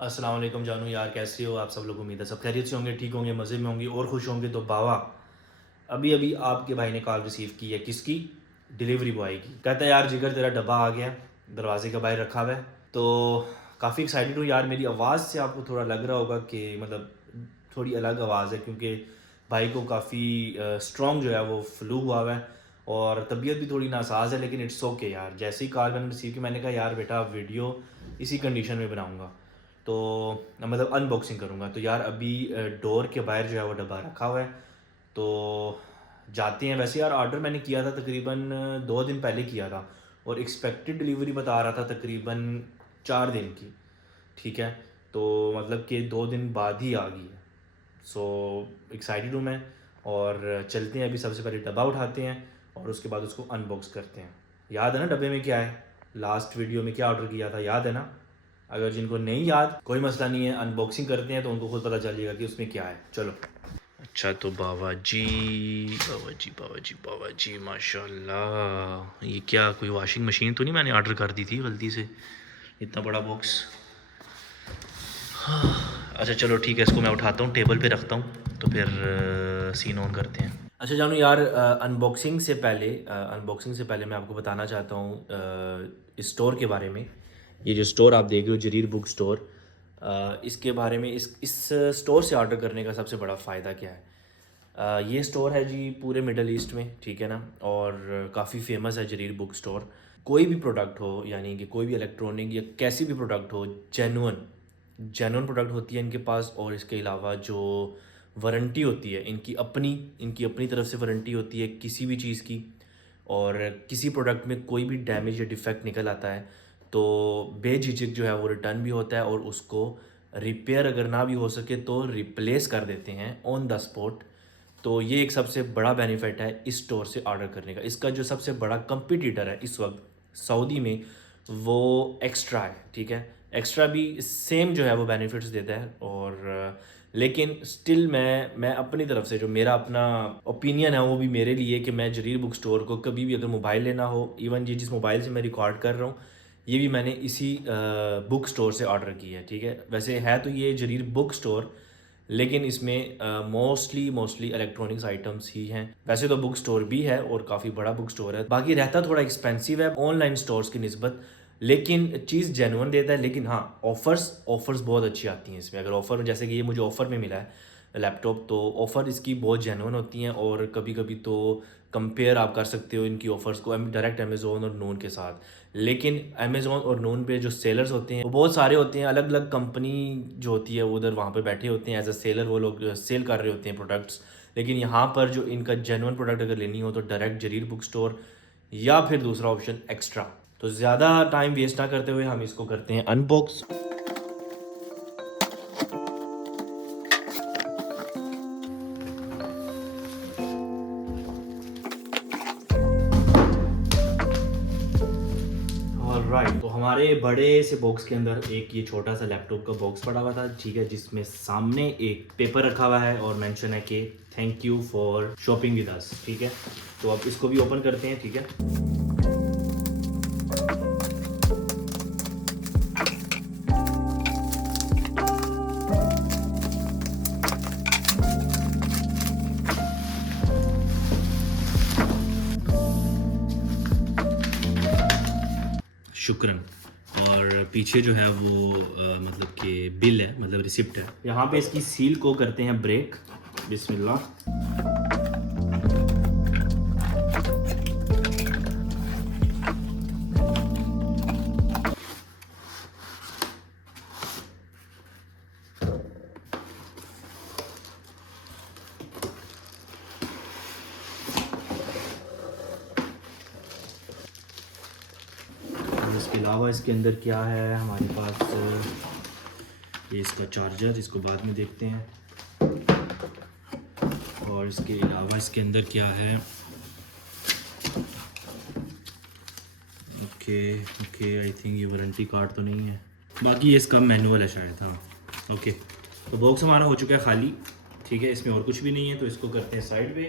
अस्सलाम वालेकुम जानू यार, कैसे हो आप सब लोग। उम्मीद है सब खैरियत से होंगे, ठीक होंगे, मज़े में होंगे और खुश होंगे। तो बावा, अभी अभी आपके भाई ने कॉल रिसीव की है। किसकी? डिलीवरी बॉय की। कहता है यार जिगर तेरा डब्बा आ गया, दरवाजे के बाहर रखा हुआ है। तो काफ़ी एक्साइटेड हूँ यार। मेरी आवाज़ से आपको थोड़ा लग रहा होगा कि मतलब थोड़ी अलग आवाज़ है, क्योंकि भाई को काफ़ी स्ट्रॉन्ग जो है वो फ्लू हुआ है और तबीयत भी थोड़ी नासाज है। लेकिन इट्स ओके यार। जैसे ही कॉल मैंने रिसीव की, मैंने कहा यार बेटा वीडियो इसी कंडीशन में बनाऊँगा, तो मतलब अनबॉक्सिंग करूँगा। तो यार अभी डोर के बाहर जो है वो डब्बा रखा हुआ है, तो जाते हैं। वैसे यार ऑर्डर मैंने किया था तकरीबन 2 दिन पहले किया था, और एक्सपेक्टेड डिलीवरी बता रहा था तकरीबन 4 दिन की। ठीक है, तो मतलब कि 2 दिन बाद ही आ गई है। सो एक्साइटेड हूँ मैं। और चलते हैं, अभी सबसे पहले डब्बा उठाते हैं और उसके बाद उसको अनबॉक्स करते हैं। याद है ना डब्बे में क्या है? लास्ट वीडियो में क्या ऑर्डर किया था, याद है ना? अगर जिनको नहीं याद, कोई मसला नहीं है, अनबॉक्सिंग करते हैं तो उनको खुद पता चल जाएगा कि उसमें क्या है। चलो। अच्छा, तो बाबा जी, बाबा जी, बाबा जी, बाबा जी, माशाल्लाह। ये क्या कोई वॉशिंग मशीन तो नहीं मैंने ऑर्डर कर दी थी गलती से? इतना बड़ा बॉक्स। अच्छा चलो ठीक है, इसको मैं उठाता हूँ, टेबल पे रखता हूँ, तो फिर सीन ऑन करते हैं। अच्छा जानू यार, अनबॉक्सिंग से पहले मैं आपको बताना चाहता हूँ इस स्टोर के बारे में। ये जो स्टोर आप देख रहे हो, जरीर बुक स्टोर, इसके बारे में, इस स्टोर से ऑर्डर करने का सबसे बड़ा फ़ायदा क्या है। ये स्टोर है जी पूरे मिडल ईस्ट में, ठीक है ना, और काफ़ी फेमस है जरीर बुक स्टोर। कोई भी प्रोडक्ट हो, यानी कि कोई भी इलेक्ट्रॉनिक या कैसी भी प्रोडक्ट हो, जेन्युइन प्रोडक्ट होती है इनके पास। और इसके अलावा जो वारंटी होती है, इनकी अपनी तरफ से वारंटी होती है किसी भी चीज़ की। और किसी प्रोडक्ट में कोई भी डैमेज या डिफेक्ट निकल आता है तो बेझिझक जो है वो रिटर्न भी होता है, और उसको रिपेयर अगर ना भी हो सके तो रिप्लेस कर देते हैं ऑन द स्पॉट। तो ये एक सबसे बड़ा बेनिफिट है इस स्टोर से ऑर्डर करने का। इसका जो सबसे बड़ा कंपटीटर है इस वक्त सऊदी में, वो एक्स्ट्रा है। ठीक है, एक्स्ट्रा भी सेम जो है वो बेनिफिट्स देता है। और लेकिन स्टिल मैं अपनी तरफ से, जो मेरा अपना ओपिनियन है, वो भी मेरे लिए कि मैं जरीर बुक स्टोर को कभी भी अगर मोबाइल लेना हो, इवन ये जिस मोबाइल से मैं रिकॉर्ड कर रहा हूँ, ये भी मैंने इसी बुक स्टोर से ऑर्डर की है। ठीक है, वैसे है तो ये जरीर बुक स्टोर, लेकिन इसमें मोस्टली इलेक्ट्रॉनिक्स आइटम्स ही हैं। वैसे तो बुक स्टोर भी है और काफ़ी बड़ा बुक स्टोर है, बाकी रहता थोड़ा एक्सपेंसिव है ऑनलाइन स्टोर्स की निस्बत, लेकिन चीज़ जेन्युइन देता है। लेकिन हाँ, ऑफ़र्स बहुत अच्छी आती हैं इसमें। अगर ऑफ़र, जैसे कि ये मुझे ऑफ़र में मिला है लैपटॉप, तो ऑफ़र इसकी बहुत जेन्युइन होती हैं। और कभी कभी तो कंपेयर आप कर सकते हो इनकी ऑफ़र्स को डायरेक्ट अमेज़ोन और नून के साथ। लेकिन अमेज़ोन और नून पे जो सेलर्स होते हैं वो बहुत सारे होते हैं, अलग अलग कंपनी जो होती है उधर वहाँ पे बैठे होते हैं एज अ सेलर, वो लोग सेल कर रहे होते हैं प्रोडक्ट्स। लेकिन यहाँ पर जो इनका जेन्युइन प्रोडक्ट अगर लेनी हो तो डायरेक्ट जरीर बुक स्टोर, या फिर दूसरा ऑप्शन एक्स्ट्रा। तो ज़्यादा टाइम वेस्ट ना करते हुए हम इसको करते हैं अनबॉक्स। ऑलराइट, तो हमारे बड़े से बॉक्स के अंदर एक ये छोटा सा लैपटॉप का बॉक्स पड़ा हुआ था, ठीक है, जिसमें सामने एक पेपर रखा हुआ है और मेंशन है कि thank you for shopping with us. ठीक है, तो अब इसको भी ओपन करते हैं। ठीक है, शुक्रन। और पीछे जो है वो मतलब कि बिल है, मतलब रिसिप्ट है। यहाँ पे इसकी सील को करते हैं ब्रेक। बिस्मिल्लाह। और इसके अलावा इसके अंदर क्या है हमारे पास, ये इसका चार्जर, इसको बाद में देखते हैं। और इसके अलावा इसके अंदर क्या है, ओके ओके, आई थिंक ये वारंटी कार्ड तो नहीं है, बाकी ये इसका मैनुअल है शायद। हाँ ओके, तो बॉक्स हमारा हो चुका है खाली। ठीक है, इसमें और कुछ भी नहीं है, तो इसको करते हैं साइड पे।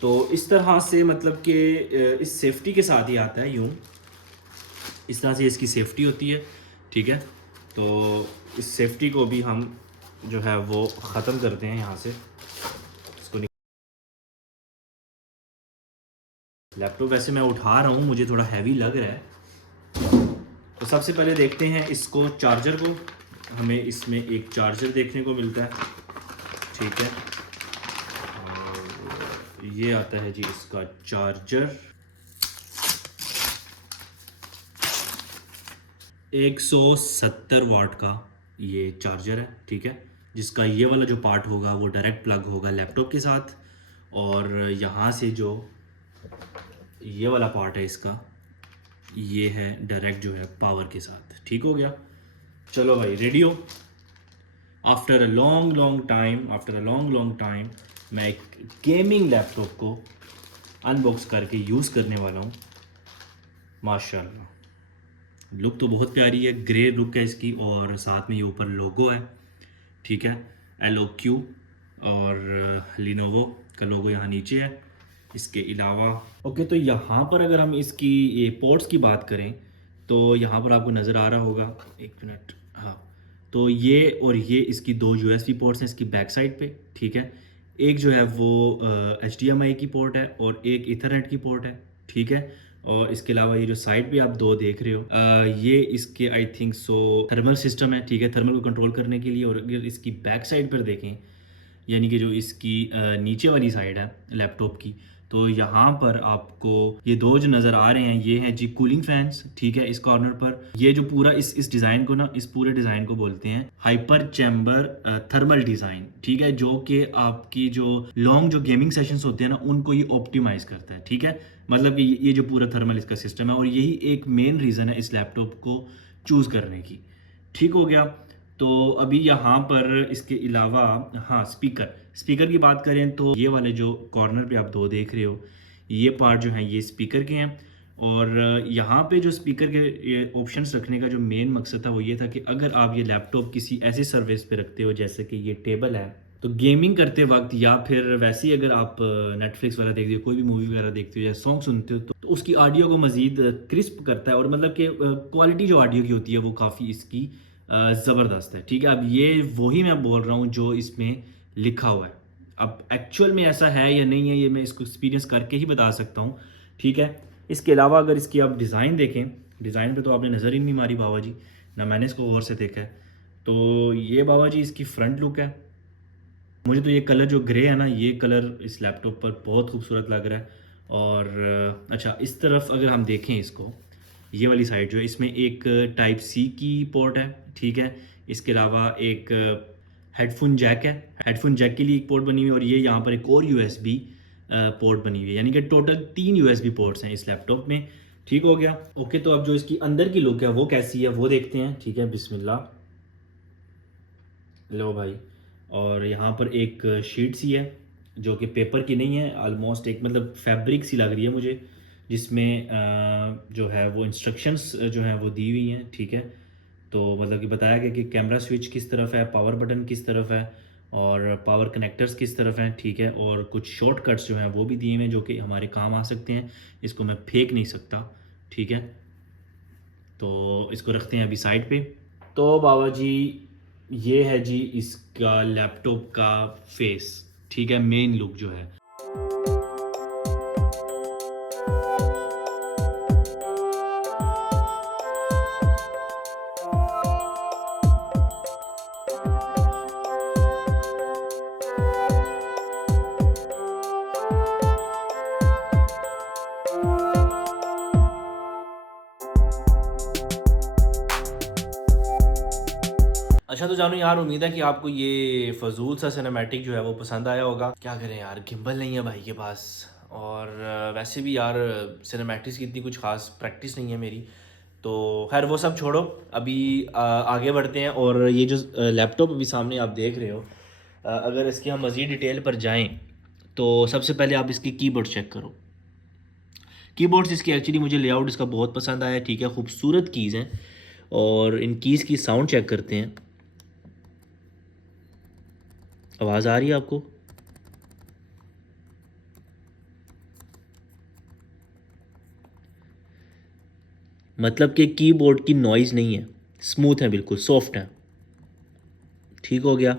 तो इस तरह से मतलब कि इस सेफ्टी के साथ ही आता है यूँ, इस तरह से इसकी सेफ्टी होती है। ठीक है, तो इस सेफ्टी को भी हम जो है वो ख़त्म करते हैं यहाँ से। इसको लैपटॉप वैसे मैं उठा रहा हूँ, मुझे थोड़ा हैवी लग रहा है। तो सबसे पहले देखते हैं इसको, चार्जर को। हमें इसमें एक चार्जर देखने को मिलता है, ठीक है। और ये आता है जी इसका चार्जर, 170 वाट का ये चार्जर है, ठीक है। जिसका ये वाला जो पार्ट होगा वो डायरेक्ट प्लग होगा लैपटॉप के साथ, और यहाँ से जो ये वाला पार्ट है इसका, ये है डायरेक्ट जो है पावर के साथ, ठीक हो गया। चलो भाई, रेडी हो। आफ्टर अ लॉन्ग टाइम मैं एक गेमिंग लैपटॉप को अनबॉक्स करके यूज़ करने वाला हूँ। माशाल्लाह, लुक तो बहुत प्यारी है, ग्रे लुक है इसकी, और साथ में ये ऊपर लोगो है, ठीक है। LOQ और लिनोवो का लोगो यहाँ नीचे है। इसके अलावा ओके, तो यहाँ पर अगर हम इसकी ये पोर्ट्स की बात करें तो यहाँ पर आपको नज़र आ रहा होगा, एक मिनट, हाँ। तो ये और ये इसकी दो USB पोर्ट्स हैं इसकी बैक साइड पे, ठीक है। एक जो है वो HDMI की पोर्ट है और एक ईथरनेट की पोर्ट है, ठीक है। और इसके अलावा ये जो साइड पे आप दो देख रहे हो, ये इसके I think so thermal system है, ठीक है, थर्मल को कंट्रोल करने के लिए। और अगर इसकी बैक साइड पर देखें, यानी कि जो इसकी नीचे वाली साइड है लैपटॉप की, तो यहाँ पर आपको ये दो जो नज़र आ रहे हैं ये हैं जी कूलिंग फैंस, ठीक है। इस कॉर्नर पर ये जो पूरा इस डिज़ाइन को ना, इस पूरे डिज़ाइन को बोलते हैं हाइपर चैम्बर थर्मल डिज़ाइन, ठीक है। जो कि आपकी जो लॉन्ग जो गेमिंग सेशंस होते हैं ना, उनको ये ऑप्टिमाइज़ करता है, ठीक है। मतलब कि ये जो पूरा थर्मल इसका सिस्टम है, और यही एक मेन रीज़न है इस लैपटॉप को चूज़ करने की, ठीक हो गया। तो अभी यहाँ पर इसके अलावा, हाँ, स्पीकर की बात करें तो ये वाले जो कॉर्नर पे आप दो देख रहे हो, ये पार्ट जो है ये स्पीकर के हैं। और यहाँ पे जो स्पीकर के ऑप्शंस रखने का जो मेन मकसद था वो ये था कि अगर आप ये लैपटॉप किसी ऐसे सर्विस पे रखते हो जैसे कि ये टेबल है, तो गेमिंग करते वक्त या फिर वैसे ही अगर आप नेटफ्लिक्स वगैरह देखते हो, कोई भी मूवी वगैरह देखते हो या सॉन्ग सुनते हो, तो उसकी ऑडियो को मज़ीद क्रिस्प करता है, और मतलब कि क्वालिटी जो ऑडियो की होती है वो काफ़ी इसकी ज़बरदस्त है, ठीक है। अब ये वही मैं बोल रहा हूँ जो इसमें लिखा हुआ है। अब एक्चुअल में ऐसा है या नहीं है, ये मैं इसको एक्सपीरियंस करके ही बता सकता हूँ, ठीक है। इसके अलावा अगर इसकी आप डिज़ाइन देखें, डिज़ाइन पे तो आपने नज़र ही नहीं मारी बाबा जी, ना मैंने इसको गौर से देखा है। तो ये बाबा जी इसकी फ्रंट लुक है। मुझे तो ये कलर जो ग्रे है ना, ये कलर इस लैपटॉप पर बहुत खूबसूरत लग रहा है। और अच्छा, इस तरफ अगर हम देखें इसको, ये वाली साइड जो है इसमें एक टाइप सी की पोर्ट है, ठीक है। इसके अलावा एक हेडफोन जैक है, हेडफोन जैक के लिए एक पोर्ट बनी हुई है, और ये यहाँ पर एक और USB पोर्ट बनी हुई है, यानी कि टोटल 3 USB पोर्ट्स हैं इस लैपटॉप में, ठीक हो गया। ओके, तो अब जो इसकी अंदर की लुक है वो कैसी है वो देखते हैं, ठीक है। बिस्मिल्लाह, लो भाई। और यहाँ पर एक शीट सी है जो कि पेपर की नहीं है, ऑलमोस्ट एक मतलब फैब्रिक सी लग रही है मुझे, जिसमें जो है वो इंस्ट्रक्शंस जो हैं वो दी हुई हैं, ठीक है। तो मतलब कि बताया गया कि कैमरा स्विच किस तरफ है, पावर बटन किस तरफ है, और पावर कनेक्टर्स किस तरफ हैं, ठीक है। और कुछ शॉर्टकट्स जो हैं वो भी दिए हुए हैं जो कि हमारे काम आ सकते हैं। इसको मैं फेंक नहीं सकता, ठीक है। तो इसको रखते हैं अभी साइड पे। तो बाबा जी, ये है जी इसका लैपटॉप का फेस, ठीक है, मेन लुक जो है। अच्छा तो जानू यार, उम्मीद है कि आपको ये फजूल सा सिनेमैटिक जो है वो पसंद आया होगा। क्या करें यार, गिम्बल नहीं है भाई के पास, और वैसे भी यार सिनेमैटिक्स की इतनी कुछ खास प्रैक्टिस नहीं है मेरी। तो खैर वो सब छोड़ो, अभी आगे बढ़ते हैं। और ये जो लैपटॉप अभी सामने आप देख रहे हो, अगर इसकी हम मज़ीद डिटेल पर जाएं तो सबसे पहले आप इसकी कीबोर्ड चेक करो। कीबोर्ड्स इसकी एक्चुअली मुझे लेआउट इसका बहुत पसंद आया, ठीक है, खूबसूरत कीज़ हैं। और इन कीज़ की साउंड चेक करते हैं। आवाज़ आ रही है आपको? मतलब कि कीबोर्ड की नॉइज़ नहीं है, स्मूथ है, बिल्कुल सॉफ्ट है। ठीक हो गया।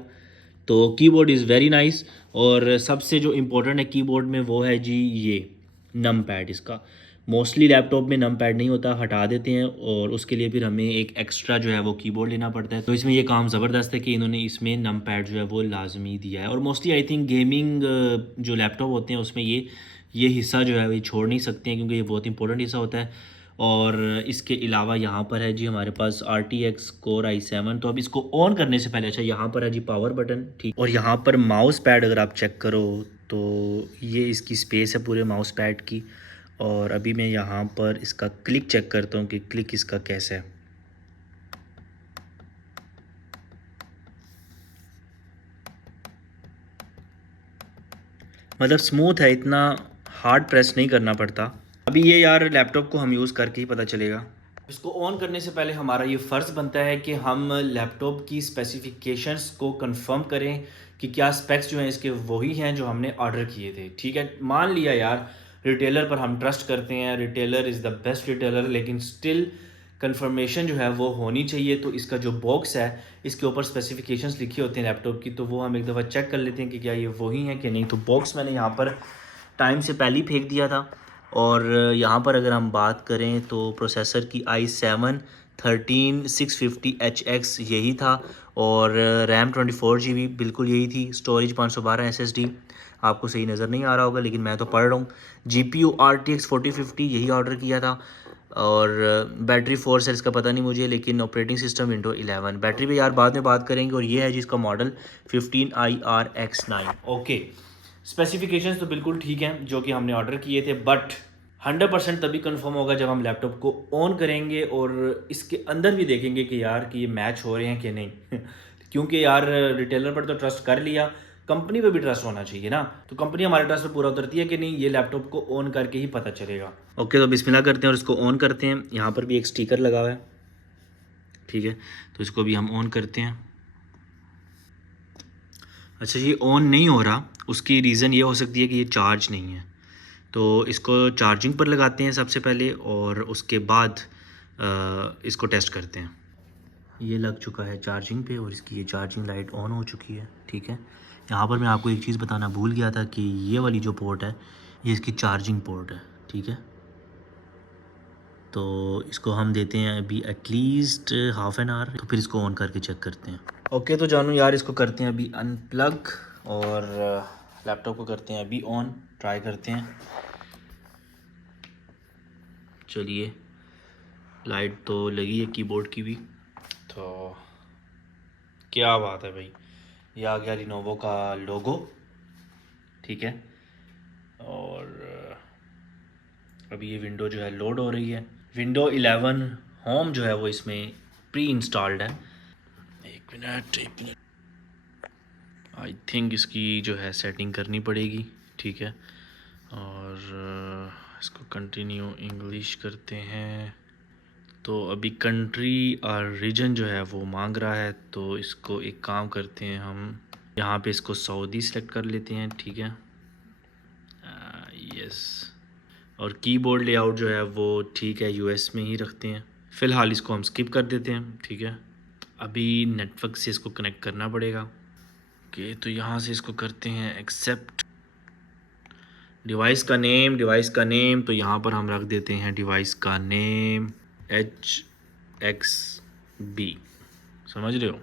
तो कीबोर्ड इज़ वेरी नाइस। और सबसे जो इम्पोर्टेंट है कीबोर्ड में वो है जी ये नम पैड इसका। मोस्टली लैपटॉप में नम पैड नहीं होता, हटा देते हैं, और उसके लिए फिर हमें एक एक्स्ट्रा जो है वो कीबोर्ड लेना पड़ता है। तो इसमें ये काम ज़बरदस्त है कि इन्होंने इसमें नम पैड जो है वो लाजमी दिया है। और मोस्टली आई थिंक गेमिंग जो लैपटॉप होते हैं उसमें ये हिस्सा जो है वो छोड़ नहीं सकते हैं, क्योंकि ये बहुत इंपॉर्टेंट हिस्सा होता है। और इसके अलावा यहाँ पर है जी हमारे पास RTX Core i7। तो अब इसको ऑन करने से पहले, अच्छा यहाँ पर है जी पावर बटन, ठीक। और यहाँ पर माउस पैड अगर आप चेक करो तो ये इसकी स्पेस है पूरे माउस पैड की। और अभी मैं यहाँ पर इसका क्लिक चेक करता हूँ कि क्लिक इसका कैसा है। मतलब स्मूथ है, इतना हार्ड प्रेस नहीं करना पड़ता। अभी ये यार लैपटॉप को हम यूज़ करके ही पता चलेगा। इसको ऑन करने से पहले हमारा ये फ़र्ज़ बनता है कि हम लैपटॉप की स्पेसिफिकेशंस को कंफर्म करें कि क्या स्पेक्स जो हैं इसके वही हैं जो हमने ऑर्डर किए थे। ठीक है, मान लिया यार रिटेलर पर हम ट्रस्ट करते हैं, retailer is the best retailer, लेकिन स्टिल कंफर्मेशन जो है वो होनी चाहिए। तो इसका जो बॉक्स है इसके ऊपर स्पेसिफिकेशंस लिखी होती हैं लैपटॉप की, तो वो हम एक दफ़ा चेक कर लेते हैं कि क्या ये वही हैं कि नहीं। तो बॉक्स मैंने यहाँ पर टाइम से पहले ही फेंक दिया था। और यहाँ पर अगर हम बात करें तो प्रोसेसर की i7-13650HX यही था। और रैम 24 GB बिल्कुल यही थी। Storage 512 SSD। आपको सही नज़र नहीं आ रहा होगा लेकिन मैं तो पढ़ रहा हूँ। GPU RTX 4050 यही ऑर्डर किया था। और बैटरी 4 सेल्स का पता नहीं मुझे, लेकिन ऑपरेटिंग सिस्टम विंडो 11। बैटरी पे यार बाद में बात करेंगे। और ये है जिसका मॉडल 15IRX9। ओके, स्पेसिफिकेशंस तो बिल्कुल ठीक हैं जो कि हमने ऑर्डर किए थे, बट 100% तभी कंफर्म होगा जब हम लैपटॉप को ऑन करेंगे और इसके अंदर भी देखेंगे कि यार कि ये मैच हो रहे हैं कि नहीं। क्योंकि यार रिटेलर पर तो ट्रस्ट कर लिया, कंपनी पे भी ट्रस्ट होना चाहिए ना। तो कंपनी हमारे ट्रस्ट पे पूरा उतरती है कि नहीं, ये लैपटॉप को ऑन करके ही पता चलेगा। ओके, तो बिस्मिल्लाह करते हैं और इसको ऑन करते हैं। यहाँ पर भी एक स्टिकर लगा हुआ है, ठीक है। तो इसको भी हम ऑन करते हैं। अच्छा, ये ऑन नहीं हो रहा, उसकी रीज़न ये हो सकती है कि ये चार्ज नहीं है। तो इसको चार्जिंग पर लगाते हैं सबसे पहले, और उसके बाद इसको टेस्ट करते हैं। ये लग चुका है चार्जिंग पे और इसकी ये चार्जिंग लाइट ऑन हो चुकी है, ठीक है। यहाँ पर मैं आपको एक चीज़ बताना भूल गया था कि ये वाली जो पोर्ट है ये इसकी चार्जिंग पोर्ट है, ठीक है। तो इसको हम देते हैं अभी एटलीस्ट हाफ एन आवर, तो फिर इसको ऑन करके चेक करते हैं। ओके, तो जानू यार इसको करते हैं अभी अनप्लग, और लैपटॉप को करते हैं अभी ऑन, ट्राई करते हैं। चलिए, लाइट तो लगी है कीबोर्ड की भी, तो क्या बात है भाई, ये आ गया लिनोवो का लोगो, ठीक है। और अभी ये विंडो जो है लोड हो रही है। विंडो 11 होम जो है वो इसमें प्री इंस्टॉल्ड है। एक मिनट, आई थिंक इसकी जो है सेटिंग करनी पड़ेगी, ठीक है। और इसको कंटिन्यू इंग्लिश करते हैं। तो अभी कंट्री और रीजन जो है वो मांग रहा है, तो इसको एक काम करते हैं, हम यहाँ पे इसको सऊदी सेलेक्ट कर लेते हैं, ठीक है। यस। और कीबोर्ड लेआउट जो है वो ठीक है, US में ही रखते हैं। फ़िलहाल इसको हम स्किप कर देते हैं, ठीक है। अभी नेटवर्क से इसको कनेक्ट करना पड़ेगा। ओके, तो यहाँ से इसको करते हैं एक्सेप्ट। डिवाइस का नेम तो यहाँ पर हम रख देते हैं डिवाइस का नेम HXB, समझ रहे हो।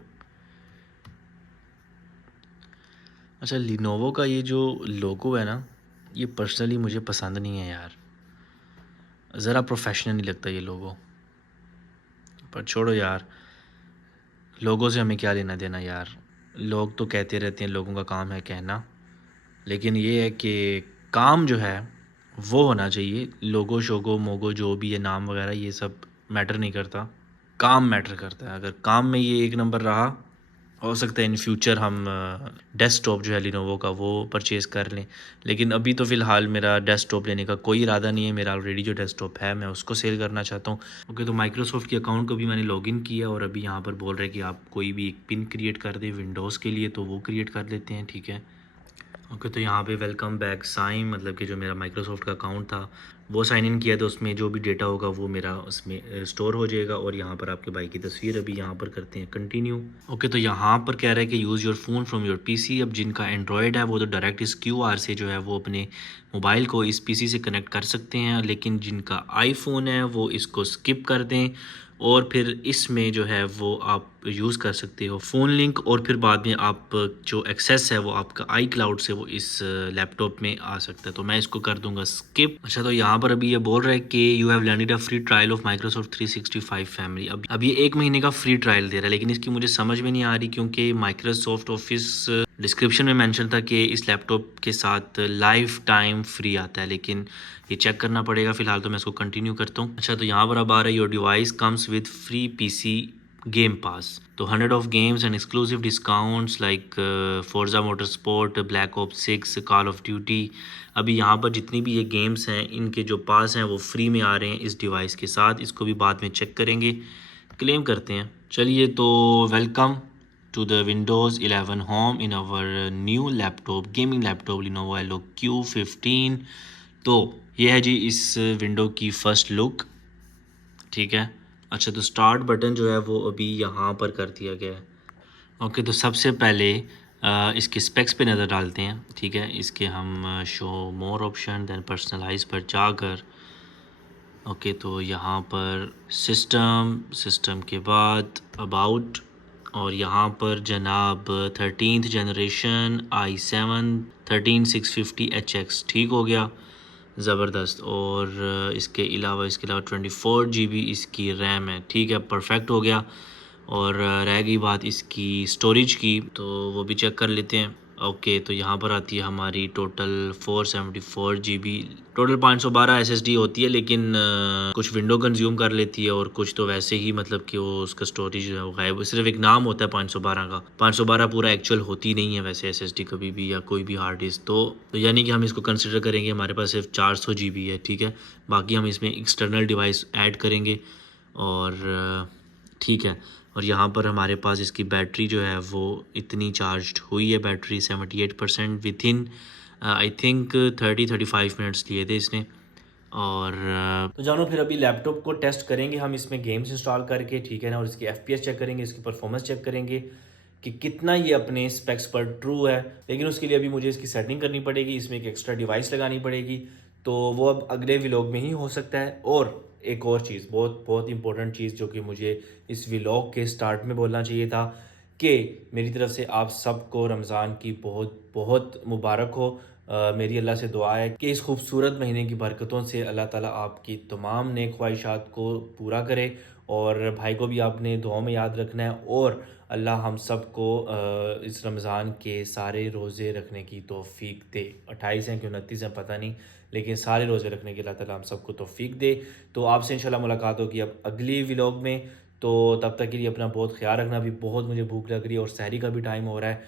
अच्छा, लिनोवो का ये जो लोगो है ना, ये पर्सनली मुझे पसंद नहीं है यार, ज़रा प्रोफेशनल नहीं लगता ये लोगो। पर छोड़ो यार, लोगों से हमें क्या लेना देना यार। लोग तो कहते रहते हैं, लोगों का काम है कहना, लेकिन ये है कि काम जो है वो होना चाहिए। लोगो शोगो मोगो जो भी है नाम वगैरह, ये सब मैटर नहीं करता, काम मैटर करता है। अगर काम में ये एक नंबर रहा, हो सकता है इन फ्यूचर हम डेस्कटॉप जो है लिनोवो का वो परचेज़ कर लें। लेकिन अभी तो फ़िलहाल मेरा डेस्कटॉप लेने का कोई इरादा नहीं है। मेरा ऑलरेडी जो डेस्कटॉप है मैं उसको सेल करना चाहता हूँ। ओके, तो माइक्रोसॉफ्ट के अकाउंट को भी मैंने लॉगिन किया, और अभी यहाँ पर बोल रहे हैं कि आप कोई भी एक पिन क्रिएट कर दें विंडोज़ के लिए, तो वो क्रिएट कर लेते हैं, ठीक है। ओके, तो यहाँ पे वेलकम बैक साइन, मतलब कि जो मेरा माइक्रोसॉफ्ट का अकाउंट था वो साइन इन किया, तो उसमें जो भी डेटा होगा वो मेरा उसमें स्टोर हो जाएगा। और यहाँ पर आपके भाई की तस्वीर अभी यहाँ पर करते हैं कंटिन्यू। ओके, तो यहाँ पर कह रहा है कि use your phone from your PC. अब जिनका एंड्रॉयड है वो तो डायरेक्ट इस क्यूआर से जो है वो अपने मोबाइल को इस पीसी से कनेक्ट कर सकते हैं, लेकिन जिनका आईफोन है वो इसको स्किप कर दें और फिर इसमें जो है वो आप यूज़ कर सकते हो फ़ोन लिंक, और फिर बाद में आप जो एक्सेस है वो आपका आई क्लाउड से वो इस लैपटॉप में आ सकता है। तो मैं इसको कर दूंगा स्किप। अच्छा, तो यहाँ पर अभी ये बोल रहा है कि you have landed a free trial of Microsoft 365 family. अब ये 1 महीने का फ्री ट्रायल दे रहा है, लेकिन इसकी मुझे समझ में नहीं आ रही, क्योंकि माइक्रोसॉफ्ट ऑफिस डिस्क्रिप्शन में मेंशन था कि इस लैपटॉप के साथ लाइफ टाइम फ्री आता है, लेकिन ये चेक करना पड़ेगा। फिलहाल तो मैं इसको कंटिन्यू करता हूँ। अच्छा, तो यहाँ पर अब आ रहा है your device comes with free PC game pass. तो 100 of games and exclusive discounts like Forza motor sport, black ops 6, call of duty. अभी यहाँ पर जितनी भी ये गेम्स हैं इनके जो पास हैं वो फ्री में आ रहे हैं इस डिवाइस के साथ। इसको भी बाद में चेक करेंगे, क्लेम करते हैं। चलिए, तो welcome to the Windows 11 Home in our new laptop, gaming laptop Lenovo Elo Q15। तो ये है जी इस विंडो की फ़र्स्ट लुक, ठीक है। अच्छा, तो स्टार्ट बटन जो है वो अभी यहाँ पर कर दिया गया है। ओके, तो सबसे पहले इसके स्पेक्स पे नज़र डालते हैं, ठीक है। इसके हम show more option then personalise पर जाकर, ओके, तो यहाँ पर सिस्टम के बाद अबाउट, और यहाँ पर जनाब 13th जनरेशन i7 13650HX, ठीक हो गया, ज़बरदस्त। और इसके अलावा 24 GB इसकी रैम है, ठीक है, परफेक्ट हो गया। और रह गई बात इसकी स्टोरेज की, तो वो भी चेक कर लेते हैं। ओके, तो यहाँ पर आती है हमारी टोटल 474 GB, टोटल 512 SSD होती है, लेकिन कुछ विंडो कंज्यूम कर लेती है और कुछ तो वैसे ही, मतलब कि वो उसका स्टोरेज जो है वो गायब, सिर्फ एक नाम होता है 512 का। 512 पूरा एक्चुअल होती नहीं है वैसे SSD कभी भी, या कोई भी हार्ड डिस्क। तो यानी कि हम इसको कंसिडर करेंगे हमारे पास सिर्फ 400 GB है, ठीक है। बाकी हम इसमें एक्सटर्नल डिवाइस ऐड करेंगे और ठीक है। और यहाँ पर हमारे पास इसकी बैटरी जो है वो इतनी चार्ज हुई है, battery 78% with in I think 30-35 minutes लिए थे इसने। और तो जानो फिर अभी लैपटॉप को टेस्ट करेंगे हम इसमें गेम्स इंस्टॉल करके, ठीक है ना, और इसकी FPS चेक करेंगे, इसकी परफॉर्मेंस चेक करेंगे कि कितना ये अपने स्पेक्स पर ट्रू है। लेकिन उसके लिए अभी मुझे इसकी सेटिंग करनी पड़ेगी, इसमें एक एक्स्ट्रा डिवाइस लगानी पड़ेगी, तो वो अब अगले व्लॉग में ही हो सकता है। और एक और चीज़, बहुत बहुत इंपॉर्टेंट चीज़ जो कि मुझे इस व्लॉग के स्टार्ट में बोलना चाहिए था, कि मेरी तरफ से आप सबको रमज़ान की बहुत बहुत मुबारक हो। मेरी अल्लाह से दुआ है कि इस खूबसूरत महीने की बरकतों से अल्लाह ताला आपकी तमाम नेक ख्वाहिशात को पूरा करे। और भाई को भी आपने दुआ में याद रखना है, और अल्लाह हम सब को इस रमज़ान के सारे रोज़े रखने की तौफ़ीक दे। 28 हैं कि 29 हैं पता नहीं, लेकिन सारे रोज़े रखने की अल्लाह ताला हम सबको तौफ़ीक दे। तो आपसे इंशाल्लाह मुलाकात होगी अब अगली व्लॉग में। तो तब तक के लिए अपना बहुत ख्याल रखना। अभी बहुत मुझे भूख लग रही है और सहरी का भी टाइम हो रहा है,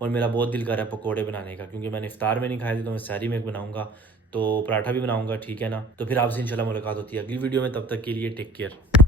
और मेरा बहुत दिल कर रहा है पकोड़े बनाने का, क्योंकि मैंने इफ्तार में नहीं खाए थे, तो मैं सहरी में बनाऊँगा, तो पराठा भी बनाऊँगा, ठीक है ना। तो फिर आपसे इंशाल्लाह मुलाकात होती है अगली वीडियो में। तब तक के लिए टेक केयर।